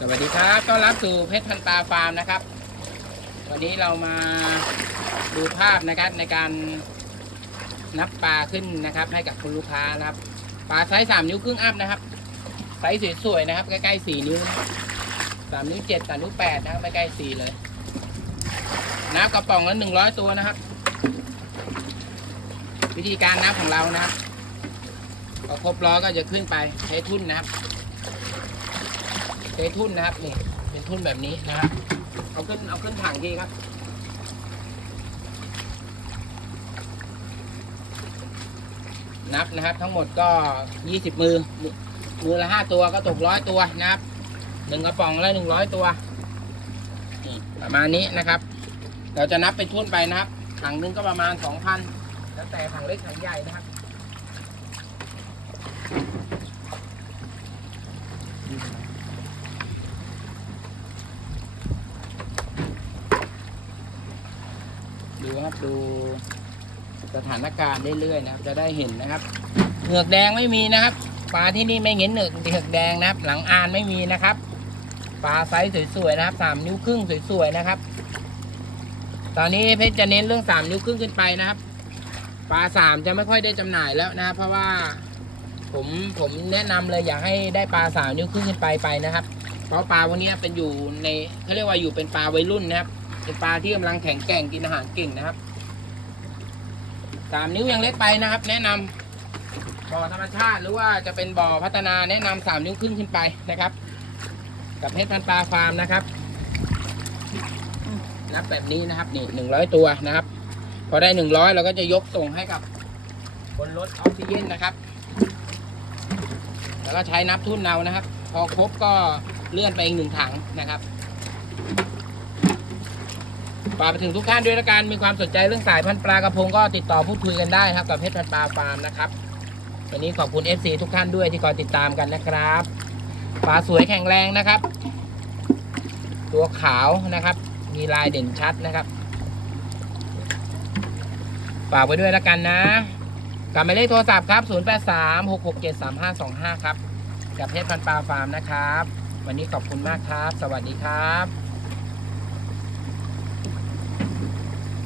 สวัสดีครับ ต้อนรับสู่เพชรพันปลาฟาร์มนะครับ วันนี้เรามาดูภาพนะครับในการนับปลาขึ้นนะครับ ให้กับคุณลูกค้านะครับ ปลาไซส์สามนิ้วครึ่งอัพนะครับ ไซส์สวยๆนะครับ ใกล้ๆสี่นิ้วสามนิ้วเจ็ดสามนิ้วแปดนะครับใกล้ๆสี่เลย นับกระป๋องละหนึ่งร้อยตัวนะครับ วิธีการนับของเรานะครับพอครบร้อยก็จะขึ้นไปใช้ทุ่นนะครับ เททุ่นนะครับนี่เป็นทุ่นแบบนี้นะครับเอาขึ้นเอาขึ้นถังทีครับนับนะครับ ทั้งหมดก็ยี่สิบมือ มือละห้าตัวก็ตกร้อยตัวนะครับหนึ่งกระป๋องละหนึ่งร้อยตัวประมาณนี้นะครับ เราจะนับเป็นทุ่นไปนะครับถังนึงก็ประมาณสองพันแล้วแต่ถังเล็กถังใหญ่นะครับ ดูครับ ดูสถานการณ์เรื่อยๆนะครับ จะได้เห็นนะครับ เหงือกแดงไม่มีนะครับ ปลาที่นี่ไม่เห็นเหงือกเหงือกแดงนะครับ หลังอานไม่มีนะครับ ปลาไซส์สวยๆนะครับสามนิ้วครึ่งสวยๆนะครับ ตอนนี้เพชรจะเน้นเรื่องสามนิ้วครึ่งขึ้นไปนะครับ ปลาสามจะไม่ค่อยได้จำหน่ายแล้วนะครับ เพราะว่าผมผมแนะนำเลยอยากให้ได้ปลาสามนิ้วครึ่งขึ้นไปไปนะครับ เพราะปลาพวกนี้เป็นอยู่ในเขาเรียกว่าอยู่เป็นปลาวัยรุ่นนะครับ เป็นปลาที่กำลังแข็งแกร่งกินอาหารเก่งนะครับสามนิ้วยังเล็กไปนะครับ แนะนำบ่อธรรมชาติหรือว่าจะเป็นบ่อพัฒนาแนะนำสามนิ้วครึ่งขึ้นไปนะครับ กับเพชรพันปลาฟาร์มนะครับนับแบบนี้นะครับ นี่หนึ่งร้อยตัวนะครับ พอได้หนึ่งร้อยเราก็จะยกส่งให้กับบนรถออกซิเจนนะครับ แล้วก็ใช้นับทุ่นเอานะครับ พอครบก็เลื่อนไปอีกหนึ่งถังนะครับ ฝากไปถึงทุกท่านด้วยละกันมีความสนใจเรื่องสายพันธุ์ปลากระพงก็ติดต่อพูดคุยกันได้ครับกับเพชรพันธุ์ปลาฟาร์มนะครับวันนี้ขอบคุณ FC ทุกท่านด้วยที่คอยติดตามกันนะครับปลาสวยแข็งแรงนะครับ ตัวขาวนะครับ มีลายเด่นชัดนะครับฝากไว้ด้วยละกันนะกลับหมายเลขโทรศัพท์ครับ 0836673525 ครับ กับเพชรพันธุ์ปลาฟาร์มนะครับ วันนี้ขอบคุณมากครับ สวัสดีครับ